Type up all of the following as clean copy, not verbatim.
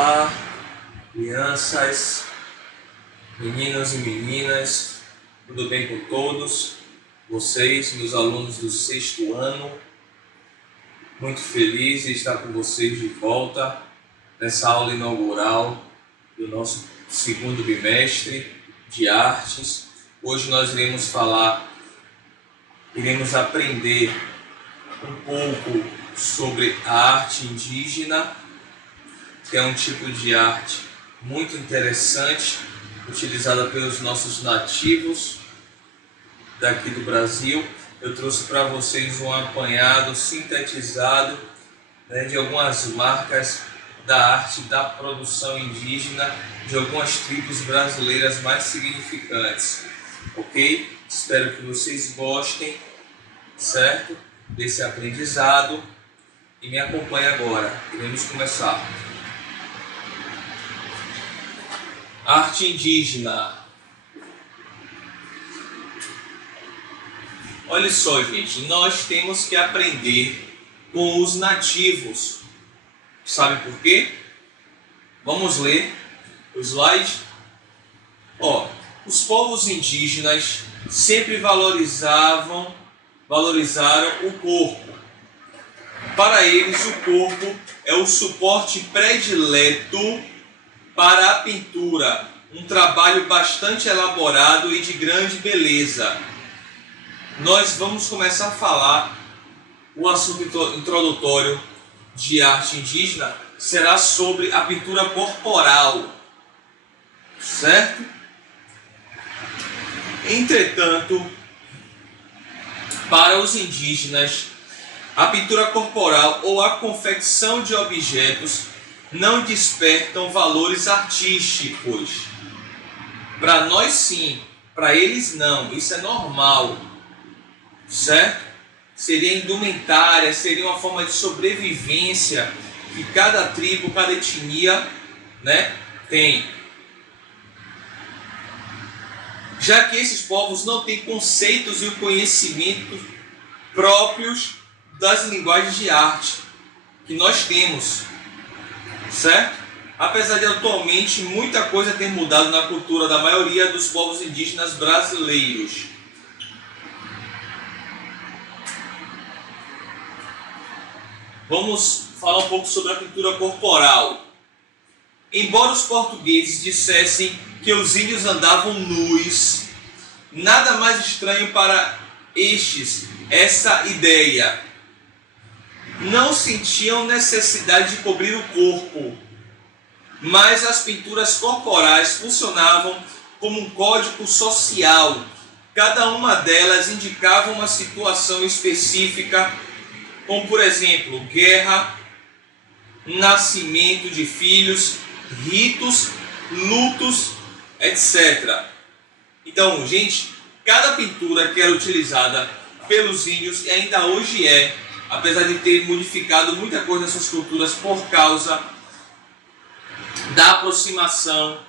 Olá, crianças, meninos e meninas, tudo bem com todos? Vocês, meus alunos do 6º ano, muito feliz de estar com vocês de volta nessa aula inaugural do nosso 2º bimestre de artes. Hoje nós iremos aprender um pouco sobre a arte indígena, que é um tipo de arte muito interessante, utilizada pelos nossos nativos daqui do Brasil. Eu trouxe para vocês um apanhado sintetizado, de algumas marcas da arte da produção indígena de algumas tribos brasileiras mais significantes, ok? Espero que vocês gostem, certo? Desse aprendizado e me acompanhe agora. Iremos começar. Arte indígena. Olha só, gente, nós temos que aprender com os nativos. Sabe por quê? Vamos ler o slide. Os povos indígenas sempre valorizaram o corpo. Para eles, o corpo é o suporte predileto para a pintura, um trabalho bastante elaborado e de grande beleza. Nós vamos começar a falar, o assunto introdutório de arte indígena será sobre a pintura corporal, certo? Entretanto, para os indígenas, a pintura corporal ou a confecção de objetos não despertam valores artísticos. Para nós sim, para eles não, isso é normal, certo? Seria indumentária, seria uma forma de sobrevivência que cada tribo, cada etnia, tem. Já que esses povos não têm conceitos e o conhecimento próprios das linguagens de arte que nós temos, certo? Apesar de atualmente muita coisa ter mudado na cultura da maioria dos povos indígenas brasileiros. Vamos falar um pouco sobre a pintura corporal. Embora os portugueses dissessem que os índios andavam nus, nada mais estranho para estes essa ideia. Não sentiam necessidade de cobrir o corpo, mas as pinturas corporais funcionavam como um código social. Cada uma delas indicava uma situação específica, como por exemplo, guerra, nascimento de filhos, ritos, lutos, etc. Então, gente, cada pintura que era utilizada pelos índios e ainda hoje apesar de ter modificado muita coisa nas suas culturas por causa da aproximação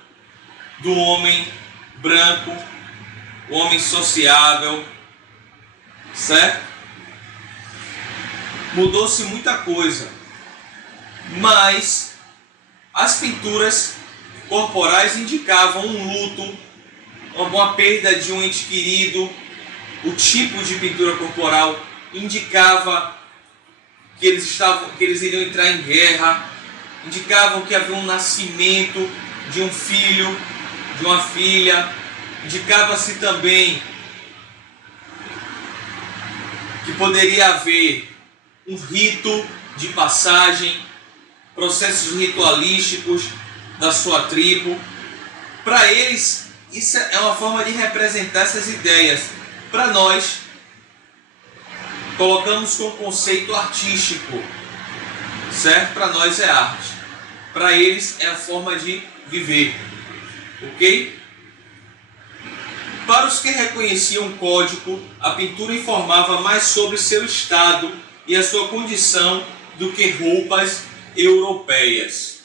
do homem branco, o homem sociável, certo? Mudou-se muita coisa, mas as pinturas corporais indicavam um luto, uma perda de um ente querido. O tipo de pintura corporal indicava que eles iriam entrar em guerra, indicavam que havia um nascimento de um filho, de uma filha, indicava-se também que poderia haver um rito de passagem, processos ritualísticos da sua tribo. Para eles, isso é uma forma de representar essas ideias. Para nós, colocamos com conceito artístico, certo? Para nós é arte. Para eles é a forma de viver, ok? Para os que reconheciam o código, a pintura informava mais sobre seu estado e a sua condição do que roupas europeias,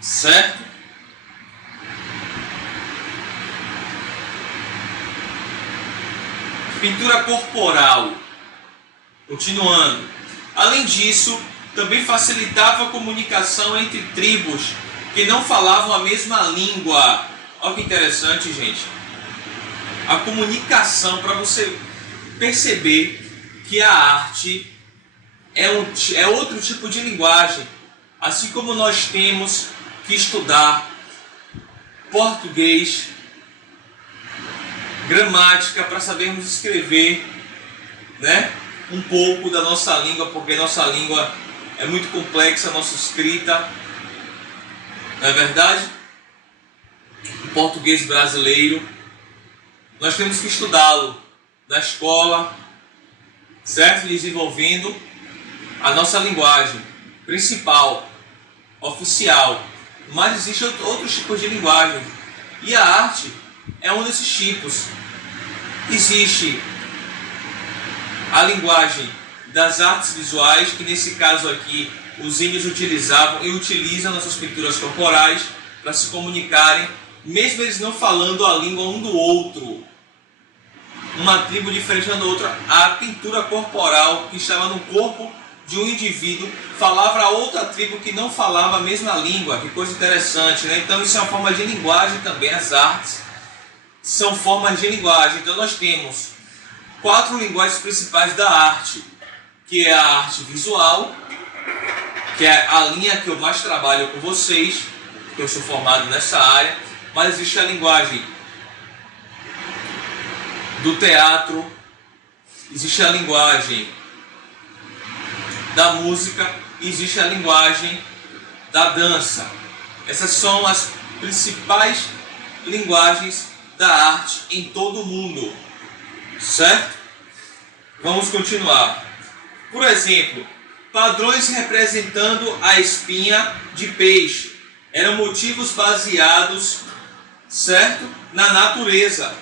certo? Pintura corporal. Continuando. Além disso, também facilitava a comunicação entre tribos que não falavam a mesma língua. Olha que interessante, gente. A comunicação, para você perceber que a arte é outro tipo de linguagem. Assim como nós temos que estudar português, gramática, para sabermos escrever, né, um pouco da nossa língua, porque nossa língua é muito complexa, a nossa escrita, não é verdade? O português brasileiro, nós temos que estudá-lo na escola, certo? Desenvolvendo a nossa linguagem principal, oficial. Mas existem outros tipos de linguagem, e a arte é um desses tipos. Existe a linguagem das artes visuais, que nesse caso aqui os índios utilizavam e utilizam nas suas pinturas corporais para se comunicarem, mesmo eles não falando a língua um do outro. Uma tribo diferente da outra, a pintura corporal que estava no corpo de um indivíduo falava a outra tribo que não falava a mesma língua. Que coisa interessante, né? Então isso é uma forma de linguagem também. As artes são formas de linguagem. Então nós temos 4 linguagens principais da arte, que é a arte visual, que é a linha que eu mais trabalho com vocês, que eu sou formado nessa área. Mas existe a linguagem do teatro, existe a linguagem da música, existe a linguagem da dança. Essas são as principais linguagens da arte em todo o mundo, certo? Vamos continuar. Por exemplo, padrões representando a espinha de peixe eram motivos baseados, certo, na natureza.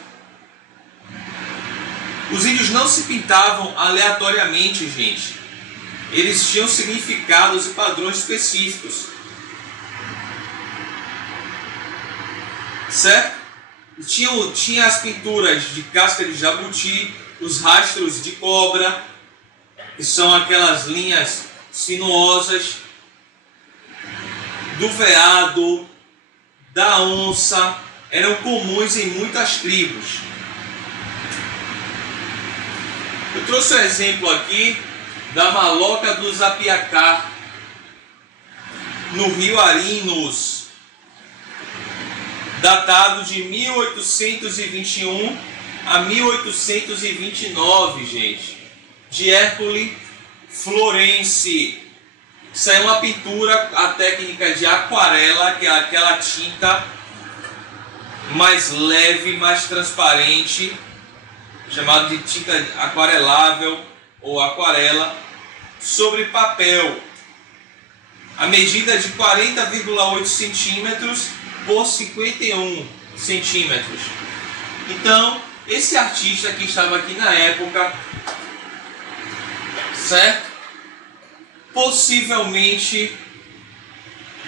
Os índios não se pintavam aleatoriamente, gente. Eles tinham significados e padrões específicos, certo? Tinha as pinturas de casca de jabuti, os rastros de cobra, que são aquelas linhas sinuosas, do veado, da onça, eram comuns em muitas tribos. Eu trouxe um exemplo aqui da maloca dos Apiacá, no Rio Arinos, datado de 1821 a 1829, gente, de Hércules Florence. Isso é uma pintura, a técnica de aquarela, que é aquela tinta mais leve, mais transparente, chamada de tinta aquarelável ou aquarela, sobre papel, a medida de 40,8 centímetros por 51 centímetros. Então, esse artista que estava aqui na época, certo? Possivelmente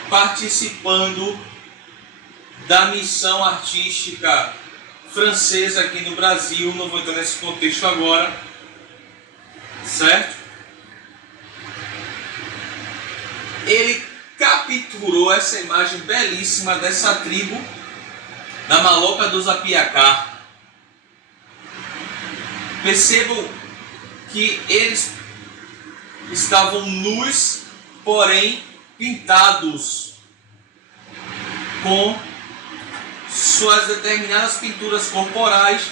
participando da missão artística francesa aqui no Brasil, não vou entrar nesse contexto agora, certo? Ele capturou essa imagem belíssima dessa tribo, da maloca dos Apiacá. Percebam que eles estavam nus, porém pintados com suas determinadas pinturas corporais,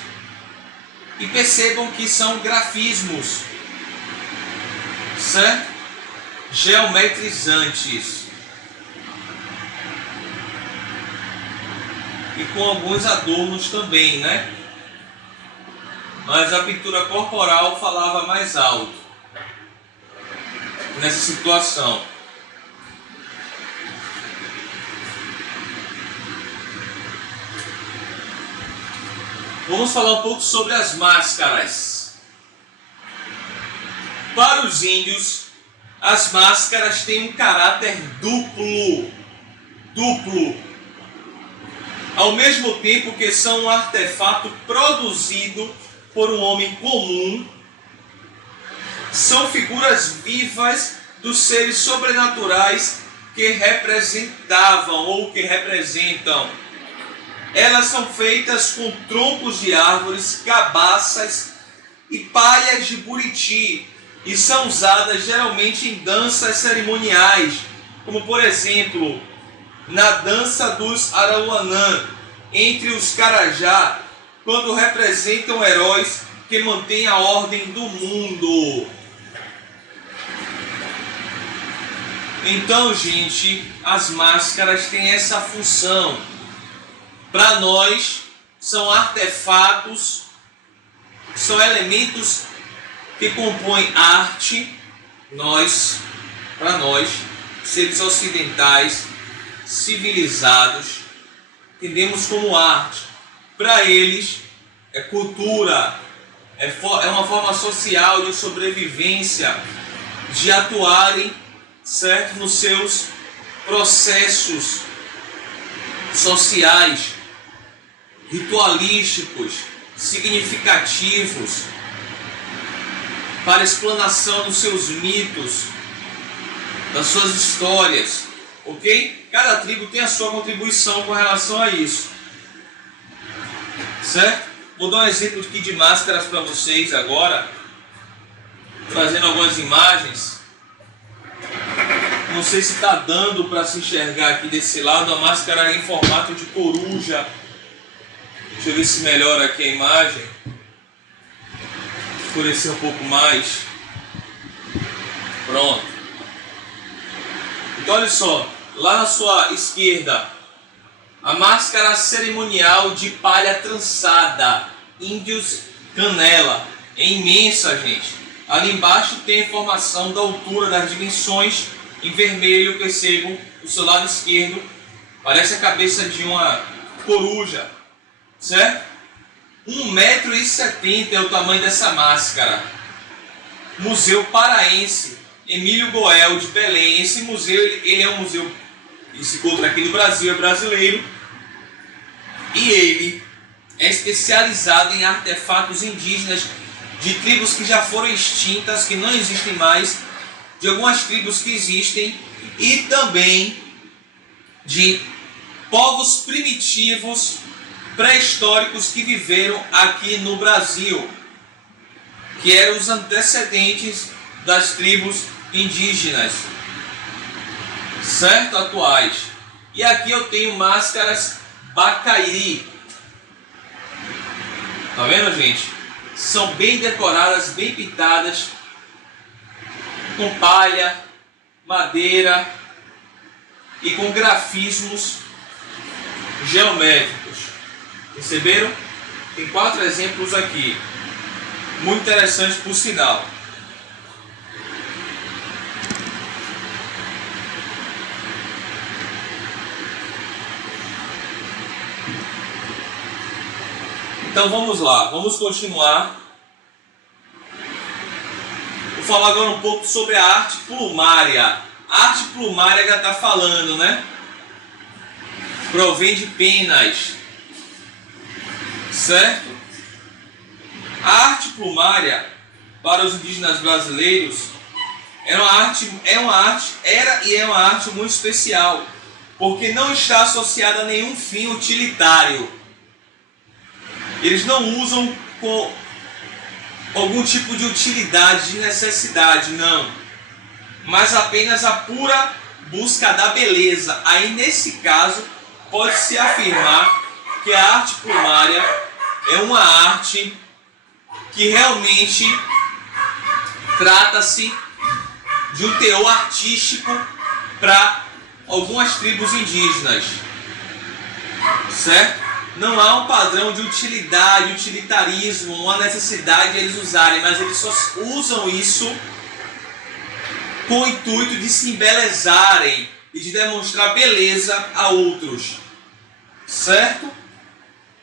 e percebam que são grafismos, certo? Geometrizantes e com alguns adornos também, né? Mas a pintura corporal falava mais alto nessa situação. Vamos falar um pouco sobre as máscaras. Para os índios, as máscaras têm um caráter duplo. Ao mesmo tempo que são um artefato produzido por um homem comum, são figuras vivas dos seres sobrenaturais que representavam ou que representam. Elas são feitas com troncos de árvores, cabaças e palhas de buriti e são usadas geralmente em danças cerimoniais, como por exemplo, na dança dos Arauanã, entre os Carajá, quando representam heróis que mantêm a ordem do mundo. Então, gente, as máscaras têm essa função. Para nós, são artefatos, são elementos que compõem arte. Para nós, seres ocidentais, civilizados, entendemos como arte. Para eles, é cultura, é uma forma social de sobrevivência, de atuarem, certo, nos seus processos sociais, ritualísticos, significativos, para explanação dos seus mitos, das suas histórias, ok? Cada tribo tem a sua contribuição com relação a isso, certo? Vou dar um exemplo aqui de máscaras para vocês agora, trazendo algumas imagens. Não sei se está dando para se enxergar aqui desse lado, a máscara é em formato de coruja. Deixa eu ver se melhora aqui a imagem. Escurecer um pouco mais. Pronto. Então olha só, lá na sua esquerda, a máscara cerimonial de palha trançada, índios canela. É imensa, gente. Ali embaixo tem a informação da altura, das dimensões. Em vermelho, percebam o seu lado esquerdo, parece a cabeça de uma coruja, certo? 1,70 m é o tamanho dessa máscara. Museu Paraense, Emílio Goel, de Belém. Esse museu, ele é um museu que se encontra aqui no Brasil, é brasileiro, e ele é especializado em artefatos indígenas de tribos que já foram extintas, que não existem mais, de algumas tribos que existem e também de povos primitivos pré-históricos que viveram aqui no Brasil, que eram os antecedentes das tribos indígenas, certo? Atuais. E aqui eu tenho máscaras Bacairi. Tá vendo, gente? São bem decoradas, bem pintadas, com palha, madeira e com grafismos geométricos. Perceberam? Tem 4 exemplos aqui. Muito interessantes por sinal. Então vamos lá, vamos continuar. Vou falar agora um pouco sobre a arte plumária. A arte plumária já está falando, né? Provém de penas, certo? A arte plumária para os indígenas brasileiros era uma arte muito especial, porque não está associada a nenhum fim utilitário. Eles não usam com algum tipo de utilidade, de necessidade, não. Mas apenas a pura busca da beleza. Aí, nesse caso, pode-se afirmar que a arte plumária é uma arte que realmente trata-se de um teor artístico para algumas tribos indígenas, certo? Não há um padrão de utilidade, utilitarismo, uma necessidade de eles usarem, mas eles só usam isso com o intuito de se embelezarem e de demonstrar beleza a outros, certo?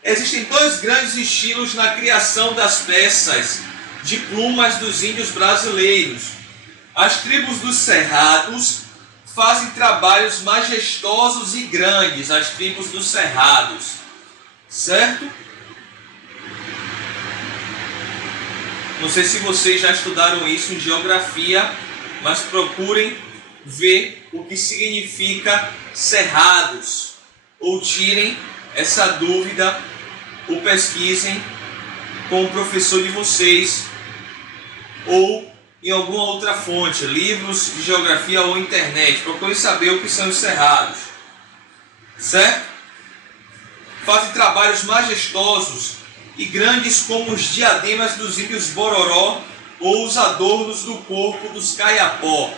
Existem 2 grandes estilos na criação das peças de plumas dos índios brasileiros. As tribos dos cerrados fazem trabalhos majestosos e grandes, as tribos dos cerrados, certo? Não sei se vocês já estudaram isso em geografia, mas procurem ver o que significa cerrados, ou tirem essa dúvida, ou pesquisem com o professor de vocês, ou em alguma outra fonte, livros de geografia ou internet. Procure saber o que são os cerrados, certo? Fazem trabalhos majestosos e grandes como os diademas dos índios Bororó ou os adornos do corpo dos Caiapó.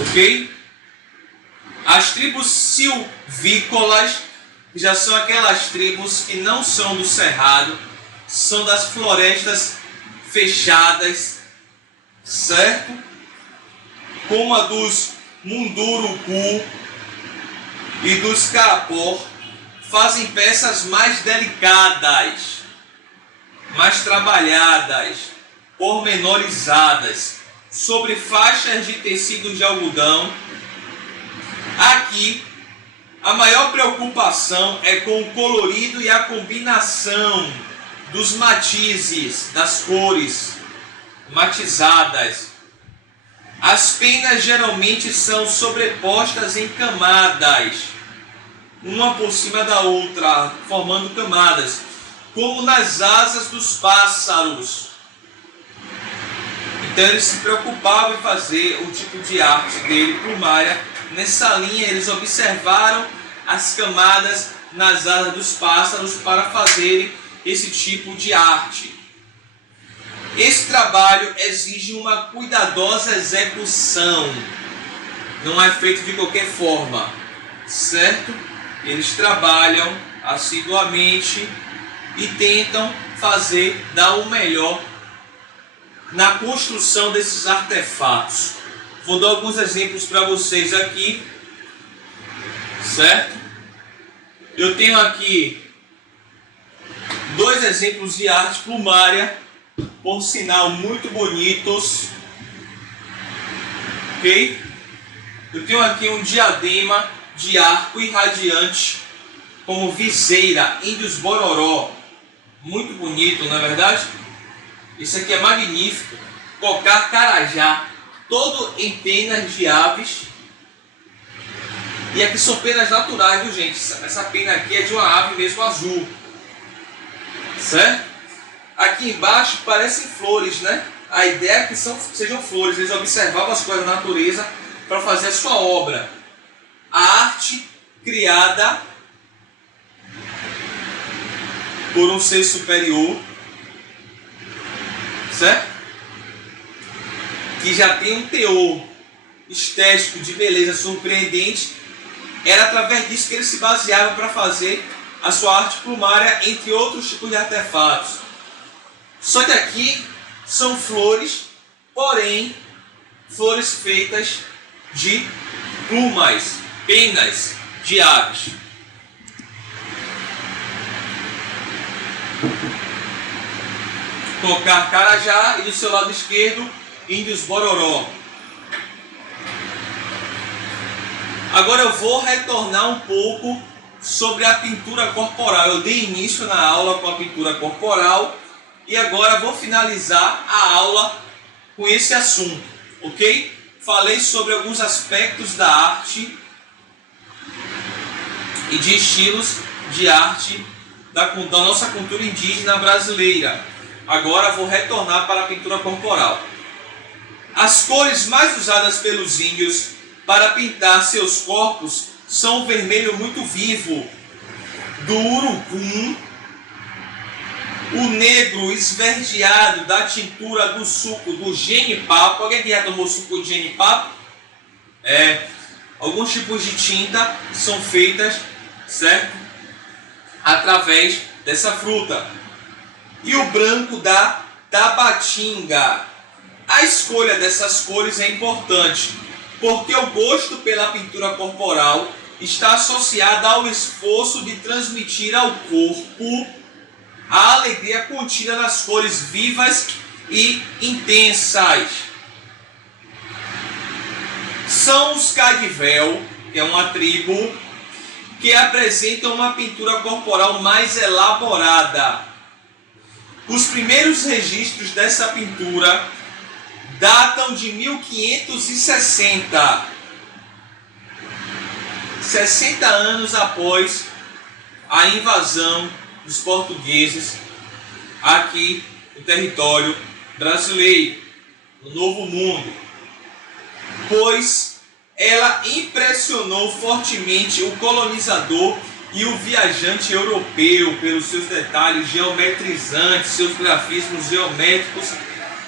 Ok? As tribos silvícolas já são aquelas tribos que não são do cerrado, são das florestas fechadas, certo? Como a dos Munduruku e dos Caapó, fazem peças mais delicadas, mais trabalhadas, pormenorizadas, sobre faixas de tecido de algodão. Aqui, a maior preocupação é com o colorido e a combinação dos matizes, das cores matizadas. As penas geralmente são sobrepostas em camadas, uma por cima da outra, formando camadas, como nas asas dos pássaros. Então eles se preocupavam em fazer o tipo de arte dele, plumária. Nessa linha eles observaram as camadas nas asas dos pássaros para fazerem esse tipo de arte. Esse trabalho exige uma cuidadosa execução, não é feito de qualquer forma, certo? Eles trabalham assiduamente e tentam dar o melhor na construção desses artefatos. Vou dar alguns exemplos para vocês aqui, certo? Eu tenho aqui 2 exemplos de arte plumária, por sinal muito bonitos, ok? Eu tenho aqui um diadema de arco irradiante como viseira, índios Bororó, muito bonito, não é verdade? Isso aqui é magnífico. Cocar carajá, todo em penas de aves. E aqui são penas naturais, viu, gente? Essa pena aqui é de uma ave mesmo azul, certo? Aqui embaixo parecem flores, né? A ideia é que sejam flores. Eles observavam as coisas da natureza para fazer a sua obra. A arte criada por um ser superior, certo? Que já tem um teor estético de beleza surpreendente. Era através disso que eles se baseavam para fazer a sua arte plumária, entre outros tipos de artefatos. Só que aqui são flores, porém flores feitas de plumas, penas de aves. Cocar carajá e do seu lado esquerdo, índios Bororó. Agora eu vou retornar um pouco sobre a pintura corporal. Eu dei início na aula com a pintura corporal e agora vou finalizar a aula com esse assunto, ok? Falei sobre alguns aspectos da arte e de estilos de arte da nossa cultura indígena brasileira. Agora vou retornar para a pintura corporal. As cores mais usadas pelos índios para pintar seus corpos são o vermelho muito vivo do urucum, o negro esverdeado da tintura do suco do genipapo. Alguém que já tomou suco de genipapo? Alguns tipos de tinta são feitas, certo? Através dessa fruta. E o branco da tabatinga. A escolha dessas cores é importante, porque o gosto pela pintura corporal está associado ao esforço de transmitir ao corpo a alegria contida nas cores vivas e intensas. São os Cadivel, que é uma tribo, que apresentam uma pintura corporal mais elaborada. Os primeiros registros dessa pintura datam de 1560, 60 anos após a invasão dos portugueses aqui no território brasileiro, no Novo Mundo, pois ela impressionou fortemente o colonizador e o viajante europeu pelos seus detalhes geometrizantes, seus grafismos geométricos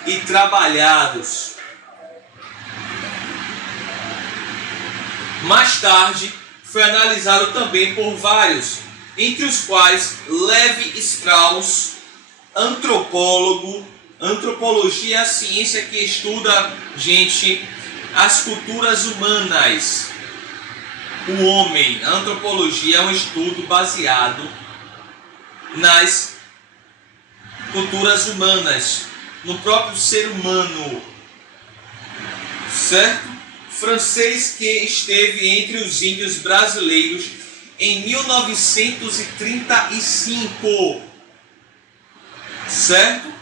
e trabalhados. Mais tarde, foi analisado também por vários, entre os quais Levi Strauss, antropólogo. Antropologia é a ciência que estuda, gente, as culturas humanas. O homem. A antropologia é um estudo baseado nas culturas humanas, no próprio ser humano, certo? Francês que esteve entre os índios brasileiros em 1935, certo?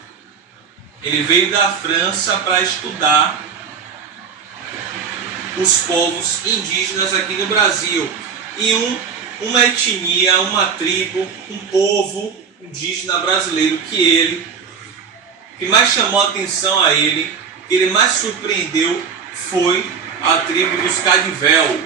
Ele veio da França para estudar os povos indígenas aqui no Brasil. E uma etnia, uma tribo, um povo indígena brasileiro que mais chamou a atenção a ele, que ele mais surpreendeu, foi a tribo dos Cadivel.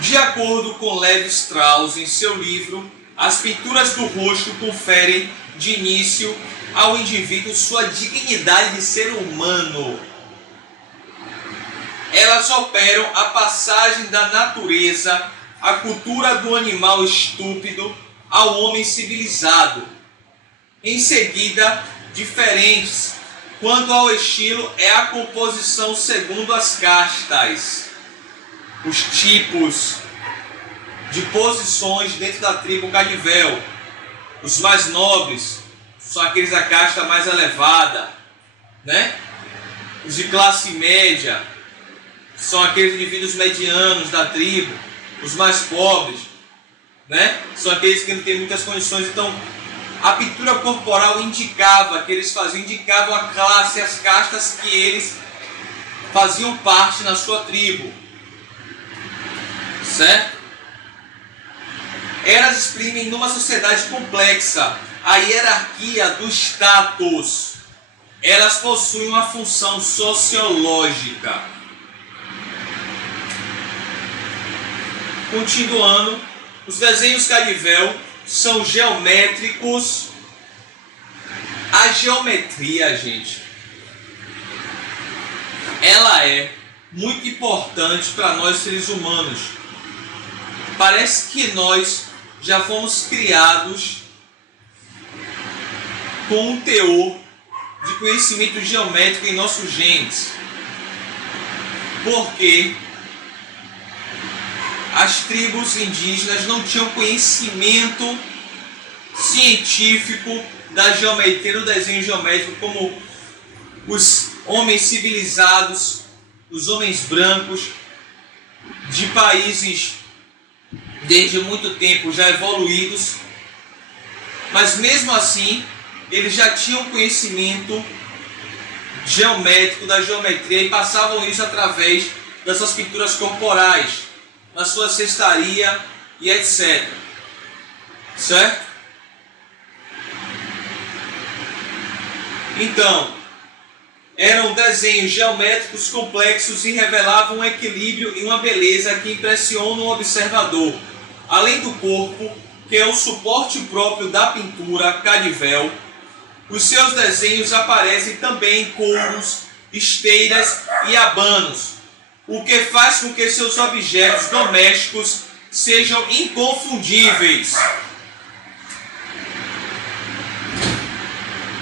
De acordo com Levi Strauss, em seu livro, as pinturas do rosto conferem de início ao indivíduo sua dignidade de ser humano. Elas operam a passagem da natureza, a cultura do animal estúpido, ao homem civilizado. Em seguida, diferentes quanto ao estilo é a composição segundo as castas, os tipos de posições dentro da tribo Cadivel. Os mais nobres são aqueles da casta mais elevada, né? Os de classe média são aqueles indivíduos medianos da tribo. Os mais pobres, né, são aqueles que não têm muitas condições. Então, a pintura corporal indicava a classe, as castas que eles faziam parte na sua tribo, certo? Elas exprimem numa sociedade complexa a hierarquia do status. Elas possuem uma função sociológica. Continuando, os desenhos Cadivel são geométricos. A geometria, gente, ela é muito importante para nós seres humanos. Parece que nós já fomos criados com um teor de conhecimento geométrico em nossos genes. Porque as tribos indígenas não tinham conhecimento científico da geometria, do desenho geométrico, como os homens civilizados, os homens brancos de países desde muito tempo já evoluídos, mas mesmo assim eles já tinham conhecimento geométrico da geometria e passavam isso através das suas pinturas corporais, na sua cestaria e etc. Certo? Então, eram desenhos geométricos complexos e revelavam um equilíbrio e uma beleza que impressionam o observador. Além do corpo, que é o suporte próprio da pintura Cadivel, os seus desenhos aparecem também em couros, esteiras e abanos, o que faz com que seus objetos domésticos sejam inconfundíveis.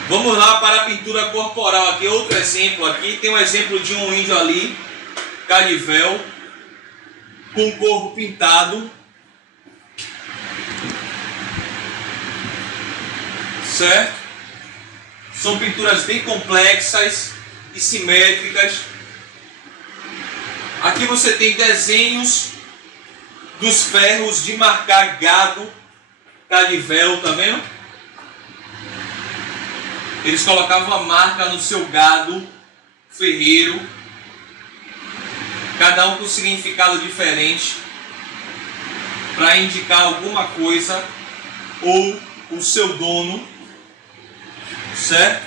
Vamos lá para a pintura corporal. Aqui outro exemplo. Aqui tem um exemplo de um índio ali, Cadivel, com o corpo pintado, certo? São pinturas bem complexas e simétricas. Aqui você tem desenhos dos ferros de marcar gado, Cadivel, tá vendo? Eles colocavam a marca no seu gado ferreiro, cada um com significado diferente, para indicar alguma coisa ou o seu dono, certo?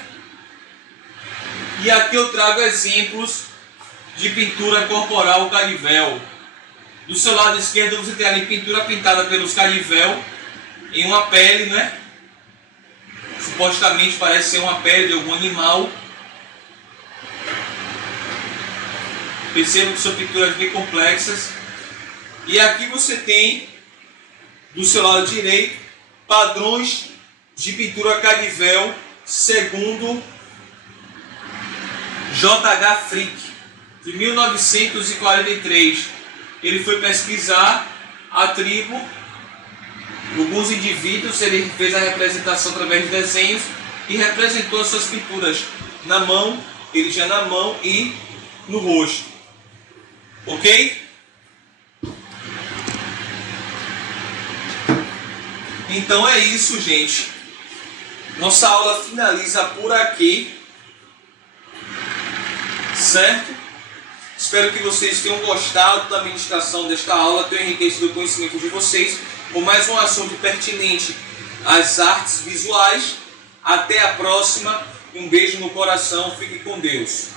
E aqui eu trago exemplos de pintura corporal carivel. Do seu lado esquerdo você tem ali pintura pintada pelos carivel em uma pele, né? Supostamente parece ser uma pele de algum animal. Perceba que são pinturas bem complexas. E aqui você tem, do seu lado direito, padrões de pintura carivel segundo J.H. Frick, de 1943. Ele foi pesquisar a tribo, alguns indivíduos, ele fez a representação através de desenhos e representou as suas pinturas na mão, ele já na mão e no rosto. Ok? Então é isso, gente. Nossa aula finaliza por aqui. Certo? Espero que vocês tenham gostado da ministração desta aula, tenham enriquecido o conhecimento de vocês com mais um assunto pertinente às artes visuais. Até a próxima. Um beijo no coração. Fique com Deus.